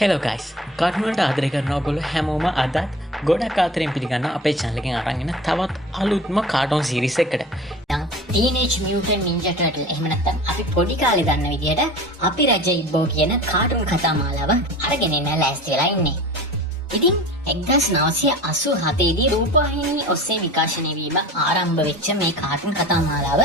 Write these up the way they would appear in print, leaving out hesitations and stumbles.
Hello guys කටුවලට ආදරය කරන ඔගොල්ලෝ හැමෝම අදත් ගොඩක් ආදරෙන් පිළිගන්න අපේ channel එකෙන් අරන් එන තවත් අලුත්ම කාටුන් සීරීස් එකකට. Teenage Mutant Ninja Turtle එහෙම නැත්නම් අපි පොඩි කාලේ දන්න විදිහට අපි රජ ඉබ්බෝ කියන කාටුන් කතා මාලාව අරගෙන එන්න ලෑස්ති වෙලා ඉන්නේ. ඉතින් 1987 දී රූපවාහිනී ඔස්සේ විකාශනය වීම ආරම්භ වෙච්ච මේ කාටුන් කතා මාලාව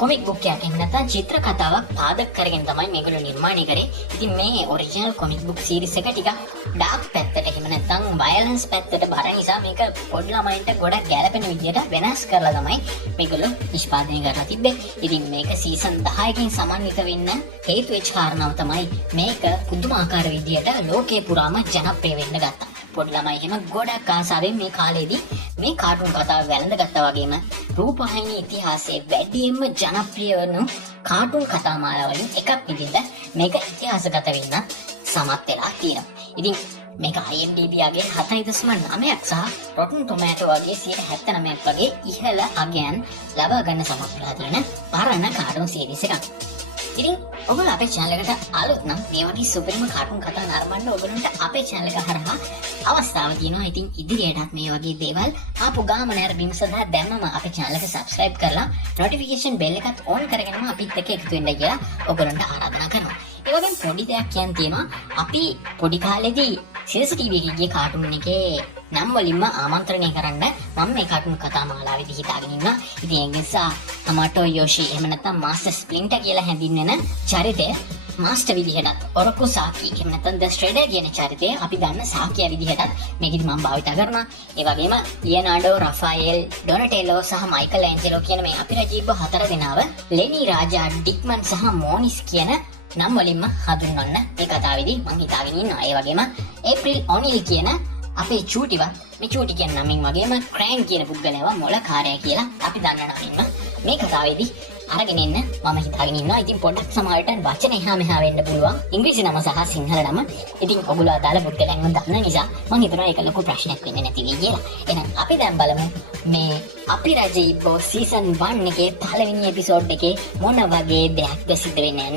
කොමික් බුක් එකක් එහෙම නැත්නම් චිත්‍ර කතාවක් පාදක කරගෙන තමයි මේගොල්ලෝ නිර්මාණය කරේ. ඉතින් මේ ඔරිජිනල් කොමික් බුක් සීරීස් එක ටිකක් ඩාර්ක් පැත්තට එහෙම නැත්නම් වයලන්ස් පැත්තට බර නිසා මේක පොඩි ළමයින්ට ගොඩක් ගැළපෙන විදිහට වෙනස් කරලා තමයි මේගොල්ලෝ නිෂ්පාදනය කරලා තිබ්බේ. ඉතින් මේක සීසන් 10කින් සමන්විත වෙන්න හේතු වෙච්ච කාරණාව තමයි මේක පුදුමාකාර විදිහට ලෝකේ පුරාම ජනප්‍රිය වෙන්න ගත්තා. පොඩි ළමයි එහෙම ගොඩක් ආසාවෙන් මේ කාලේදී මේ කාටුන් කතාව වැළඳගත්තා වගේම රූපවාහිනී ඉතිහාසයේ වැඩිම ජනප්‍රිය වන කාටුන් කතා මාලාවලින් එකක් විදිහට මේක ඉතිහාසගත වෙන්න සමත් වෙලා තියෙනවා. ඉතින් මේක IMDb අගය 7.9ක් සහ Rotten Tomato වගේ 79ක් වගේ ඉහළ අගයන් ලබා ගන්න සමත් වෙලා තියෙන පරණ කාටුන් සීරීස් එකක්. ඉතින් ඔයගොල්ලෝ අපේ channel එකට අලුත් නම් මේ වගේ සුපිරිම කාටුන් කතා නරඹන්න ඔයගොල්ලන්ට අපේ channel එක හරහා අවස්ථාව තියෙනවා. ඉතින් ඉදිරියටත් මේ වගේ දේවල් ආපු ගාම නැරඹීම සඳහා දැම්මම අපේ channel එක subscribe කරලා notification bell එකත් on කරගෙනම අපිත් එක්ක එකතු වෙන්න කියලා ඔයගොල්ලන්ට ආරාධනා කරනවා. ඒ වගේම පොඩි දෙයක් කියන්න තියෙනවා. අපි පොඩි කාලේදී සිරස TV එකේ ගිය කාටුන් එකේ නම් වලින්ම ආමන්ත්‍රණය කරන්න මම මේ කාටුන් කතා මාලාවේදී හිතාගෙන ඉන්නවා. ඉතින් ඒ නිසා ටොමැටෝ යෝෂි එහෙම නැත්නම් මාස්ටර් ස්ප්ලින්ටර් කියලා හැඳින්වෙන චරිතය මාස්ටර් විදිහටත් ඔරොකෝ සාකි එහෙම නැත්නම් ද ස්ට්‍රේඩර් කියන චරිතය අපි දන්න සාකියා විදිහටත් මේකෙදි මම භාවිත කරනවා. ඒ වගේම ලියනාඩෝ, රෆායෙල්, ඩොනටෙලෝ සහ මයිකල් ඇන්ජලෝ කියන මේ අපි රජීබ්බ හතර දෙනාව ලෙනි රාජා, ඩික්මන් සහ මෝනිස් කියන නම් වලින්ම හඳුන්වන්න මේ කතාවේදී මම හිතාගෙන ඉන්නවා. ඒ වගේම ඒප්‍රිල් ඔනිල් කියන අපේ චූටිවත් මේ චූටි කියන නමින් වගේම ක්‍රෑන් කියන පුද්ගලයාව මොලකාරයා කියලා අපි දන්න නමින්ම මේ කතාවේදී අරගෙන එන්න මම හිතාගෙන ඉන්නවා. ඉතින් පොඩ්ඩක් සමහරට වචන එහා මෙහා වෙන්න පුළුවන්. ඉංග්‍රීසි නම සහ සිංහල නම. ඉතින් ඔයගොල්ලෝ අදාළ පුද්ගලයන්ව දන්න නිසා මම හිතනවා ඒක ලොකු ප්‍රශ්නයක් වෙන්නේ නැති වෙයි කියලා. එහෙනම් අපි දැන් බලමු මේ අපි රජ ඉබ්බෝ සීසන් 1 එකේ පළවෙනි එපිසෝඩ් එකේ මොන වගේ දෙයක්ද සිද්ධ වෙන්නේ.